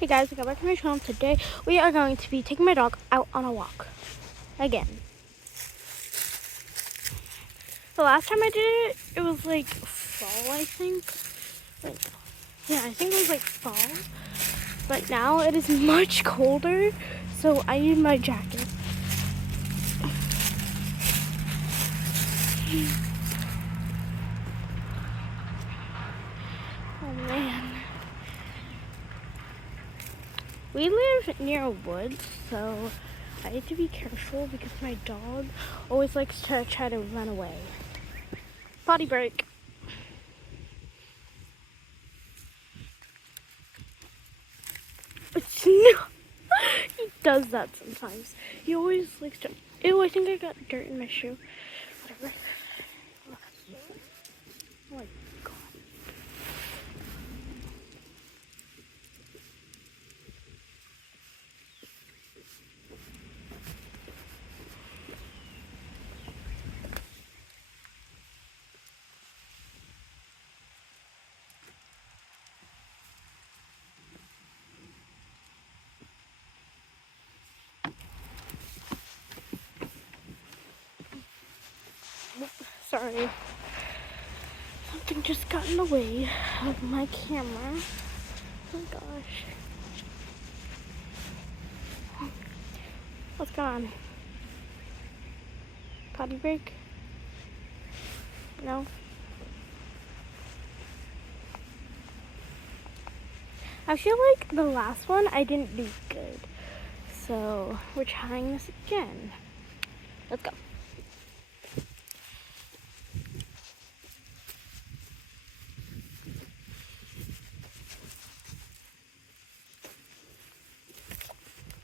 Hey guys, welcome back to my channel. Today we are going to be taking my dog out on a walk. Again. The last time I did it, it was like fall, I think. Yeah, I think it was like fall. But now it is much colder, so I need my jacket. Oh man. We live near a woods, so I need to be careful because my dog always likes to try to run away. Potty break. He does that sometimes. He always likes to. Ew, I think I got dirt in my shoe. Whatever. Oh my god. Sorry. Something just got in the way of my camera. Oh my gosh. What's going on? Potty break? No? I feel like the last one I didn't do good. So we're trying this again. Let's go.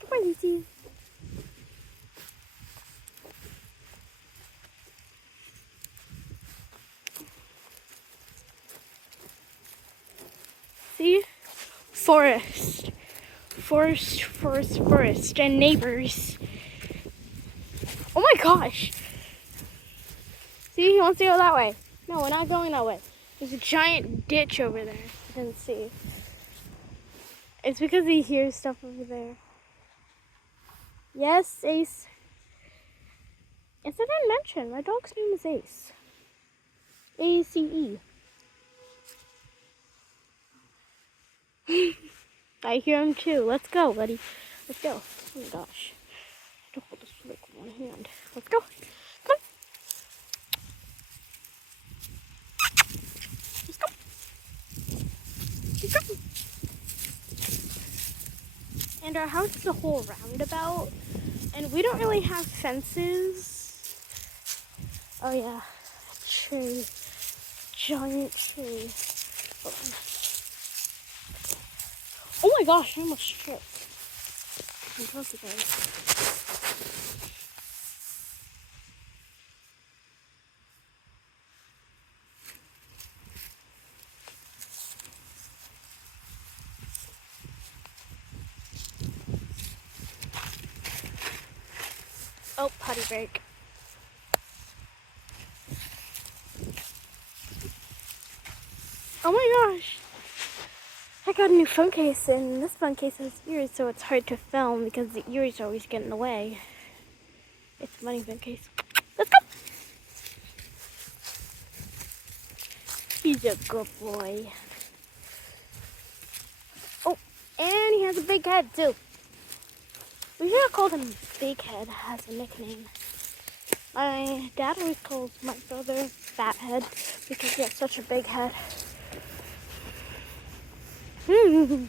Come on, Lucy. See? Forest. Forest, and neighbors. Oh my gosh. See, he wants to go that way. No, we're not going that way. There's a giant ditch over there. I didn't see. It's because he hears stuff over there. Yes, Ace. Yes, I didn't mention. My dog's name is Ace. A-C-E. I hear him too. Let's go, buddy. Let's go. Oh my gosh. I have to hold this with like one hand. Let's go. Come on. Let's go. Let's go. And our house is a whole roundabout. And we don't really have fences. Oh yeah. Tree. Giant tree. Hold on. Oh my gosh, I almost tripped. I'm close to guys. Oh, potty break. Oh my gosh. I got a new phone case, and this phone case has ears, so it's hard to film because the ears always get in the way. It's a money phone case. Let's go! He's a good boy. Oh, and he has a big head, too. We should have called him Big Head as a nickname. My dad always calls my brother Fat Head because he has such a big head. Come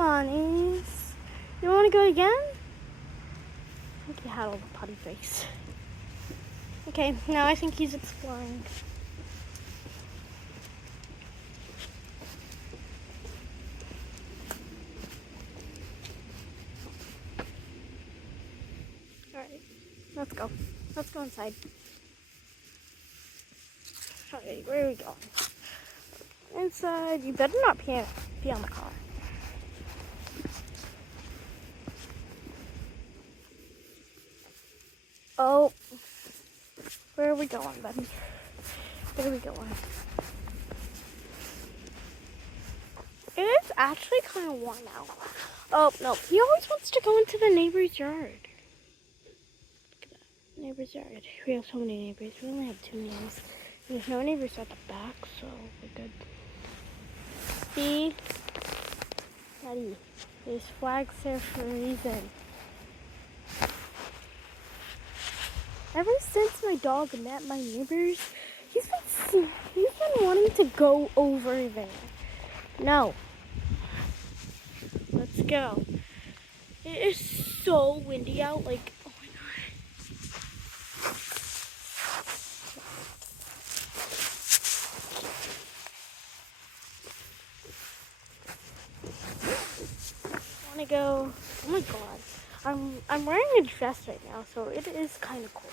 on, Ace. You want to go again? I think he had all the potty face. Okay, now I think he's exploring. Alright, let's go. Let's go inside. Alright, where are we going? Inside. You better not pee on the car. Oh, where are we going, buddy? Where are we going? It is actually kind of warm out. Oh, no. He always wants to go into the neighbor's yard. Look at that. Neighbor's yard. We have so many neighbors. We only have 2 neighbors. There's no neighbors at the back, so we're good. See? Daddy, there's flags there for a reason. Ever since my dog met my neighbors, he's been wanting to go over there. No. Let's go. It is so windy out, like, oh my god. I wanna go, oh my god. I'm wearing a dress right now, so it is kind of cold.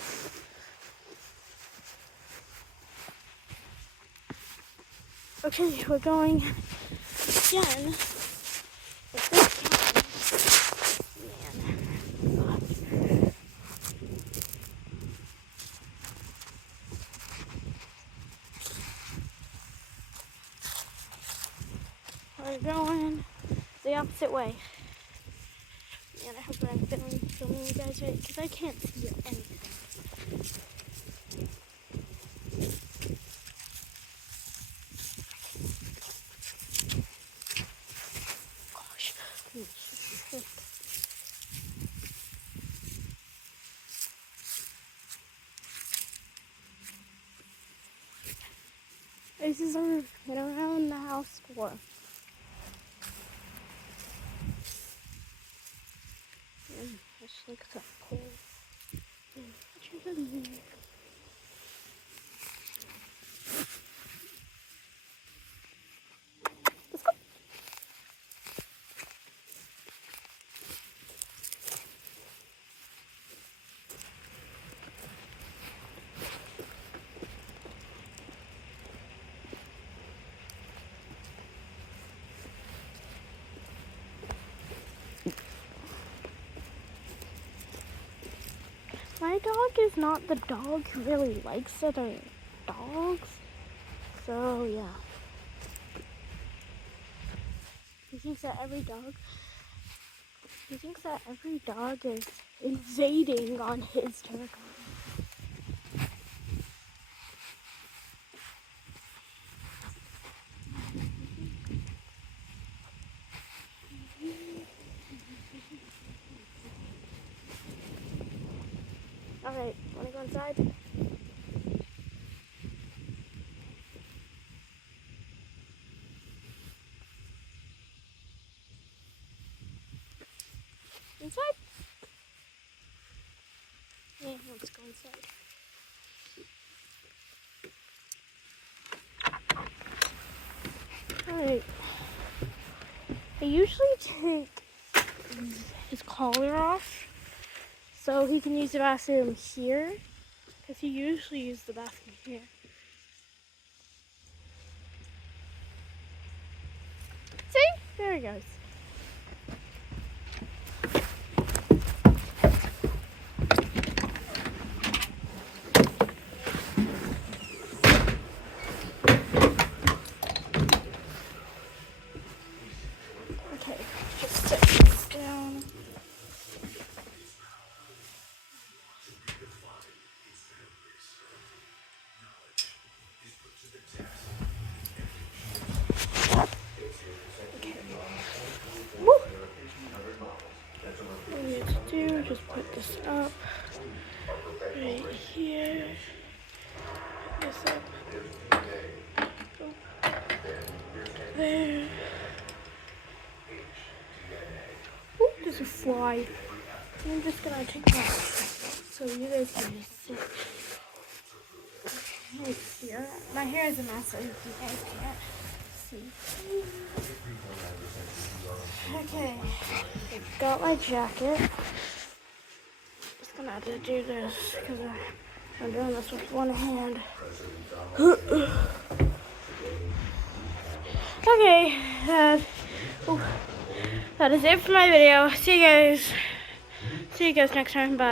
Okay, we're going again. But this time, man, God. We're going the opposite way. Man, I hope I'm filming you guys right, because I can't see anything. Gosh. This is our get around the house tour. Just look at that pole. Let's go. My dog is not the dog who really likes other dogs. So yeah. He thinks that every dog is invading on his territory. Alright, wanna go inside? Inside? Yeah, let's go inside. Alright. I usually take his collar off so he can use the bathroom here, because he usually uses the bathroom here. See? There he goes. Okay, just set this down. What we need to do, just put this up right here. Put this up. There. Ooh, there's a fly. I'm just gonna take that so you guys can just see. Right here. My hair is a mess, so you guys can't see. Okay, I got my jacket. Just gonna have to do this because I'm doing this with one hand. Okay, that is it for my video. See you guys next time. Bye.